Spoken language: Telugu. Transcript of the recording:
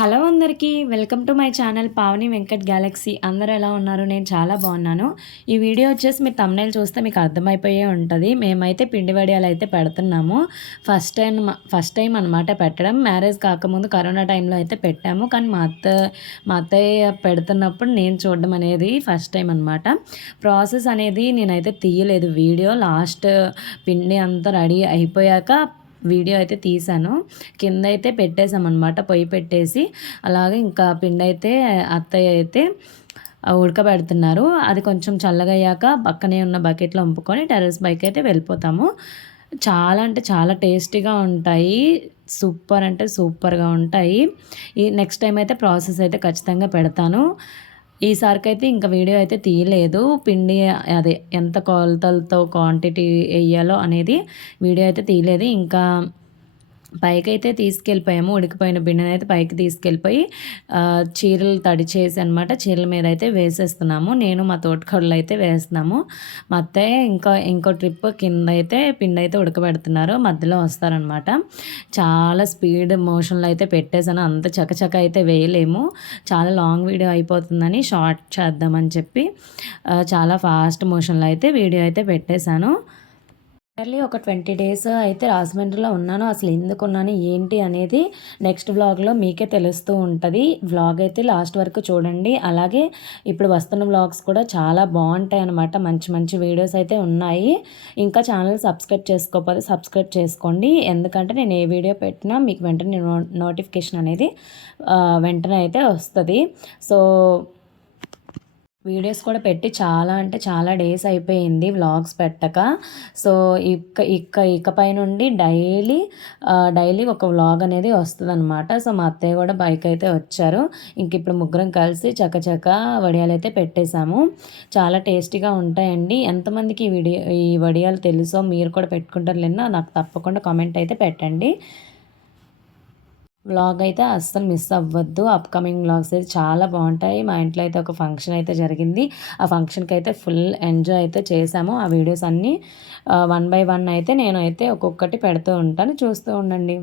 హలో అందరికీ welcome to my channel Pavani Venkat Galaxy. అందరూ ఎలా ఉన్నారు? నేను చాలా బాగున్నాను. ఈ వీడియో వచ్చేసి మీరు థంబ్నెయిల్ చూస్తే మీకు అర్థమైపోయే ఉంటుంది. మేమైతే పిండి వడియాలు అయితే పెడుతున్నాము. ఫస్ట్ టైం అనమాట పెట్టడం. మ్యారేజ్ కాకముందు కరోనా టైంలో అయితే పెట్టాము. కానీ మా అత్తయ్య పెడుతున్నప్పుడు నేను చూడడం అనేది ఫస్ట్ టైం అనమాట. ప్రాసెస్ అనేది నేనైతే తీయలేదు వీడియో. లాస్ట్ పిండి అంతా రెడీ అయిపోయాక వీడియో అయితే తీసాను. కింద అయితే పెట్టేసామన్నమాట, పొయ్యి పెట్టేసి. అలాగే ఇంకా పిండి అయితే అత్తయ్య అయితే ఉడకబెడుతున్నారు. అది కొంచెం చల్లగయ్యాక పక్కనే ఉన్న బకెట్లో వంపుకొని టెర్రస్ పైకి అయితే వెళ్ళిపోతాము. చాలా అంటే చాలా టేస్టీగా ఉంటాయి. సూపర్ అంటే సూపర్గా ఉంటాయి. ఈ నెక్స్ట్ టైం అయితే ప్రాసెస్ అయితే ఖచ్చితంగా పెడతాను. ఈసారికైతే ఇంకా వీడియో అయితే తీయలేదు. పిండి అదే ఎంత కొలతలతో క్వాంటిటీ వేయాలో అనేది వీడియో అయితే తీయలేదు. ఇంకా పైకైతే తీసుకెళ్ళిపోయాము. ఉడికిపోయిన పిండినైతే పైకి తీసుకెళ్ళిపోయి చీరలు తడిచేసి అనమాట చీరల మీద అయితే వేసేస్తున్నాము. నేను మా తోటకోడలు అయితే వేస్తున్నాము. మా అత్తయ్య ఇంకో ట్రిప్ కింద అయితే పిండి అయితే ఉడకబెడుతున్నారు. మధ్యలో వస్తారనమాట. చాలా స్పీడ్ మోషన్లో అయితే పెట్టేశాను. అంత చకచక అయితే వేయలేము. చాలా లాంగ్ వీడియో అయిపోతుందని షార్ట్ చేద్దామని చెప్పి చాలా ఫాస్ట్ మోషన్లో అయితే వీడియో అయితే పెట్టేశాను. ఒక 20 డేస్ అయితే రాజమండ్రిలో ఉన్నాను. అసలు ఎందుకు ఉన్నాను ఏంటి అనేది నెక్స్ట్ వ్లాగ్లో మీకే తెలుస్తూ ఉంటుంది. వ్లాగ్ అయితే లాస్ట్ వరకు చూడండి. అలాగే ఇప్పుడు వస్తున్న వ్లాగ్స్ కూడా చాలా బాగుంటాయి అన్నమాట. మంచి మంచి వీడియోస్ అయితే ఉన్నాయి. ఇంకా ఛానల్ సబ్స్క్రైబ్ చేసుకోకపోతే సబ్స్క్రైబ్ చేసుకోండి. ఎందుకంటే నేను ఏ వీడియో పెట్టినా మీకు వెంటనే నోటిఫికేషన్ అనేది వెంటనే అయితే వస్తుంది. సో వీడియోస్ కూడా పెట్టి చాలా అంటే చాలా డేస్ అయిపోయింది వ్లాగ్స్ పెట్టక. సో ఇకపై నుండి డైలీ ఒక వ్లాగ్ అనేది వస్తుందన్నమాట. సో మా అత్తయ్య కూడా బైక్ అయితే వచ్చారు. ఇంక ఇప్పుడు ముగ్గురం కలిసి చకచక వడియాలు అయితే పెట్టేశాము. చాలా టేస్టీగా ఉంటాయండి. ఎంతమందికి ఈ వడియాలు తెలుసో, మీరు కూడా పెట్టుకుంటారు లేదో నాకు తప్పకుండా కామెంట్ అయితే పెట్టండి. వ్లాగ్ అయితే అస్సలు మిస్ అవ్వద్దు. అప్కమింగ్ వ్లాగ్స్ అయితే చాలా బాగుంటాయి. మా ఇంట్లో అయితే ఒక ఫంక్షన్ అయితే జరిగింది. ఆ ఫంక్షన్కి అయితే ఫుల్ ఎంజాయ్ అయితే చేశాము. ఆ వీడియోస్ అన్నీ 1 by 1 అయితే నేనైతే ఒక్కొక్కటి పెడుతూ ఉంటాను, చూస్తూ ఉండండి.